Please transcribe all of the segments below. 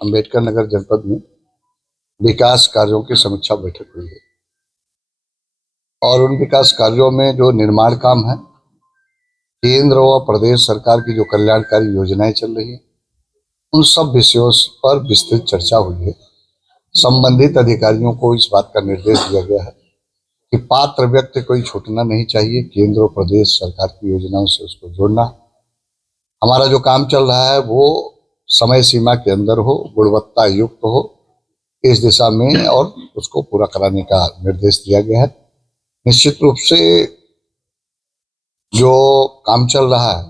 अम्बेडकर नगर जनपद में विकास कार्यों की समीक्षा बैठक हुई है और उन विकास कार्यों में जो निर्माण काम है, केंद्र व प्रदेश सरकार की जो कल्याणकारी योजनाएं चल रही है, उन सब विषयों पर विस्तृत चर्चा हुई है। संबंधित अधिकारियों को इस बात का निर्देश दिया गया है कि पात्र व्यक्ति कोई छूटना नहीं चाहिए। केंद्र और प्रदेश सरकार की योजनाओं से उसको जोड़ना। हमारा जो काम चल रहा है वो समय सीमा के अंदर हो, गुणवत्ता युक्त हो, इस दिशा में और उसको पूरा कराने का निर्देश दिया गया है। निश्चित रूप से जो काम चल रहा है,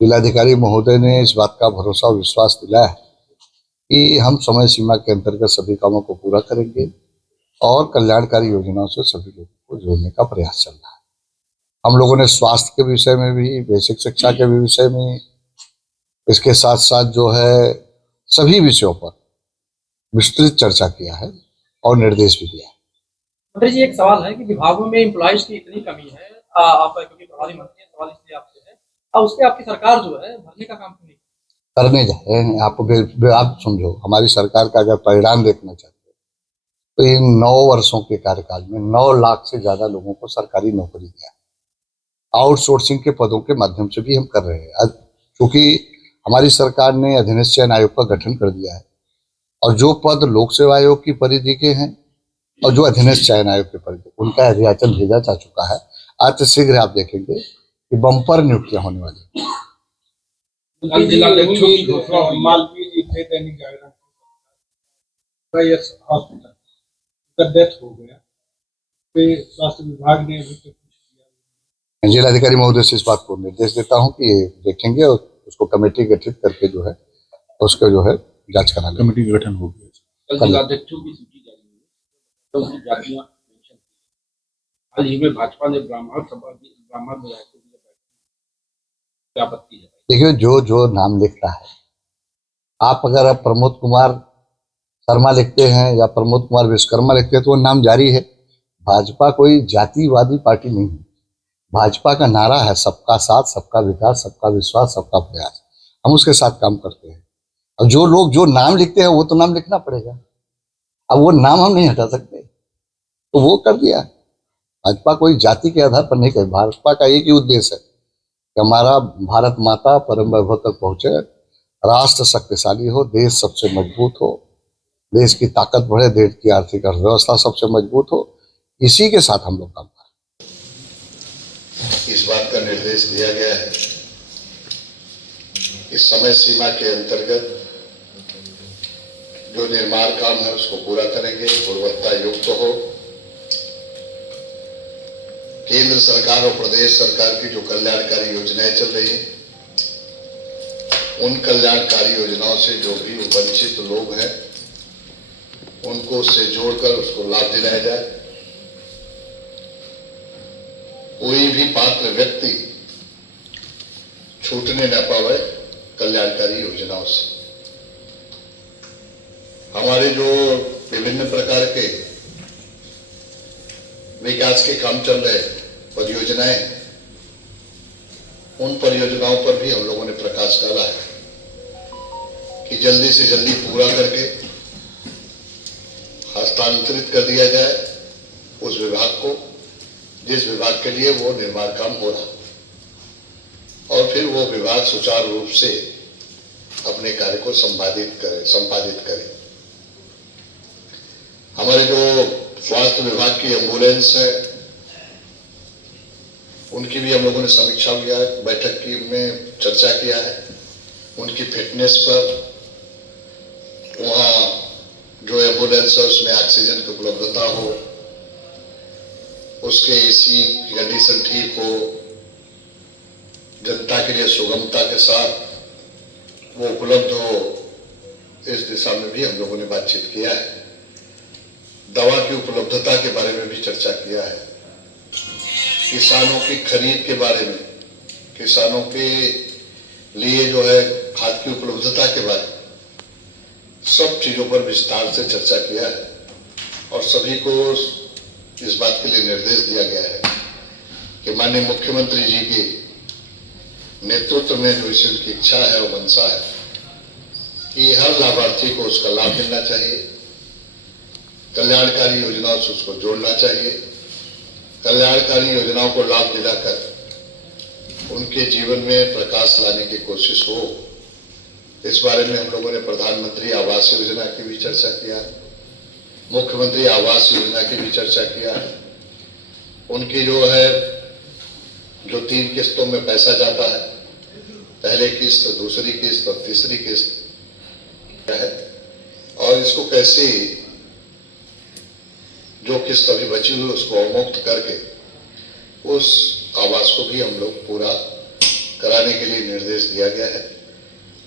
जिलाधिकारी महोदय ने इस बात का भरोसा और विश्वास दिलाया है कि हम समय सीमा के अंतर्गत सभी कामों को पूरा करेंगे और कल्याणकारी योजनाओं से सभी लोगों को जोड़ने का प्रयास चल रहा है। हम लोगों ने स्वास्थ्य के विषय में भी, बेसिक शिक्षा के भी विषय में, इसके साथ साथ जो है सभी विषयों पर विस्तृत चर्चा किया है और निर्देश भी दिया है। मंत्री जी, एक सवाल है कि विभागों में एम्प्लॉइज की इतनी कमी है, आप क्योंकि प्रभारी मंत्री हैं, सवाल इसलिए आपसे है, और उसके आपकी सरकार जो है भरने का काम क्यों नहीं करने जा रहे हैं? आप समझो, हमारी सरकार का अगर परिणाम देखना चाहते हैं तो इन 9 वर्षों के कार्यकाल में 9 लाख से ज्यादा लोगों को सरकारी नौकरी दिया है। आउटसोर्सिंग के पदों के माध्यम से भी हम कर रहे हैं। क्योंकि हमारी सरकार ने अधीनस्थ चयन आयोग का गठन कर दिया है और जो पद लोक सेवा आयोग की परिधि के हैं और जो अधीनस्थ चयन आयोग के परिधि, उनका अधियाचन भेजा जा चुका है। अति शीघ्र आप देखेंगे कि बम्पर नियुक्तियां होने वाली हैं। डेथ हो गया, स्वास्थ्य विभाग ने जिलाधिकारी महोदय से इस बात को निर्देश देता हूं कि ये देखेंगे और उसको कमेटी गठित करके जो है उसका जो है जांच कराना। कमेटी का गठन हो गया। जिलाध्यक्षों की सूची जारी हुई, तो उसकी जातियां हाल ही में भाजपा ने ब्राह्मण विधायकों की क्या आपत्ति है? देखिए, जो नाम लिख रहा है, आप अगर प्रमोद कुमार शर्मा लिखते हैं या प्रमोद कुमार विश्वकर्मा लिखते हैं तो वो नाम जारी है। भाजपा कोई जातिवादी पार्टी नहीं है। भाजपा का नारा है सबका साथ, सबका विकास, सबका विश्वास, सबका प्रयास। हम उसके साथ काम करते हैं। और जो लोग जो नाम लिखते हैं वो तो नाम लिखना पड़ेगा। अब वो नाम हम नहीं हटा सकते, तो वो कर दिया। भाजपा कोई जाति के आधार पर नहीं करे। भाजपा का एक ही उद्देश्य है कि हमारा भारत माता परम वैभव तक पहुंचे, राष्ट्र शक्तिशाली हो, देश सबसे मजबूत हो, देश की ताकत बढ़े, देश की आर्थिक अर्थव्यवस्था सबसे मजबूत हो। इसी के साथ हम लोग काम करें। इस बात का निर्देश दिया गया है कि समय सीमा के अंतर्गत जो निर्माण काम है उसको पूरा करेंगे, गुणवत्ता युक्त हो। केंद्र सरकार और प्रदेश सरकार की जो कल्याणकारी योजनाएं चल रही हैं, उन कल्याणकारी योजनाओं से जो भी वंचित लोग हैं उनको उससे जोड़कर उसको लाभ दिलाया जाए। कोई भी पात्र व्यक्ति छूटने न पावे कल्याणकारी योजनाओं से। हमारे जो विभिन्न प्रकार के विकास के काम चल रहे परियोजनाएं, उन परियोजनाओं पर भी हम लोगों ने प्रकाश डाला है कि जल्दी से जल्दी पूरा करके हस्तांतरित कर दिया जाए उस विभाग को जिस विभाग के लिए वो निर्माण काम हो रहा, और फिर वो विभाग सुचारू रूप से अपने कार्य को संपादित करे। हमारे जो स्वास्थ्य विभाग की एम्बुलेंस है, उनकी भी हम लोगों ने समीक्षा किया है, बैठक की में चर्चा किया है। उनकी फिटनेस पर, वहाँ जो एम्बुलेंस है उसमें ऑक्सीजन की उपलब्धता हो, उसके एसी की कंडीशन ठीक हो, जनता के लिए सुगमता के साथ वो उपलब्ध हो, इस दिशा में भी हम लोगों ने बातचीत किया है। दवा की उपलब्धता के बारे में भी चर्चा किया है। किसानों की खरीद के बारे में, किसानों के लिए जो है खाद की उपलब्धता के बारे में, सब चीजों पर विस्तार से चर्चा किया है और सभी को इस बात के लिए निर्देश दिया गया है कि माननीय मुख्यमंत्री जी के नेतृत्व में जो इनकी इच्छा है और मंशा है, कि हर लाभार्थी को उसका लाभ मिलना चाहिए, कल्याणकारी योजनाओं से उसको जोड़ना चाहिए, कल्याणकारी योजनाओं को लाभ दिलाकर उनके जीवन में प्रकाश लाने की कोशिश हो। इस बारे में हम लोगों ने प्रधानमंत्री आवास योजना की भी चर्चा किया, मुख्यमंत्री आवास योजना की भी चर्चा किया। उनकी जो है जो 3 किस्तों में पैसा जाता है, पहले किस्त, दूसरी किस्त और तीसरी किस्त है, और इसको कैसे जो किस्त अभी बची हुई उसको अवमुक्त करके उस आवास को भी हम लोग पूरा कराने के लिए निर्देश दिया गया है।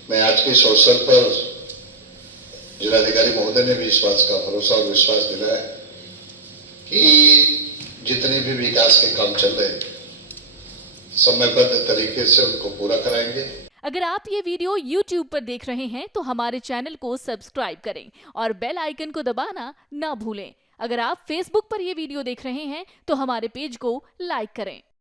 मैं आज के इस अवसर पर जिलाधिकारी महोदय ने भी इस बात का भरोसा और विश्वास दिलाया कि जितने भी विकास के काम चल रहे हैं समयबद्ध तरीके से उनको पूरा कराएंगे। अगर आप ये वीडियो YouTube पर देख रहे हैं तो हमारे चैनल को सब्सक्राइब करें और बेल आइकन को दबाना ना भूलें। अगर आप Facebook पर ये वीडियो देख रहे हैं तो हमारे पेज को लाइक करें।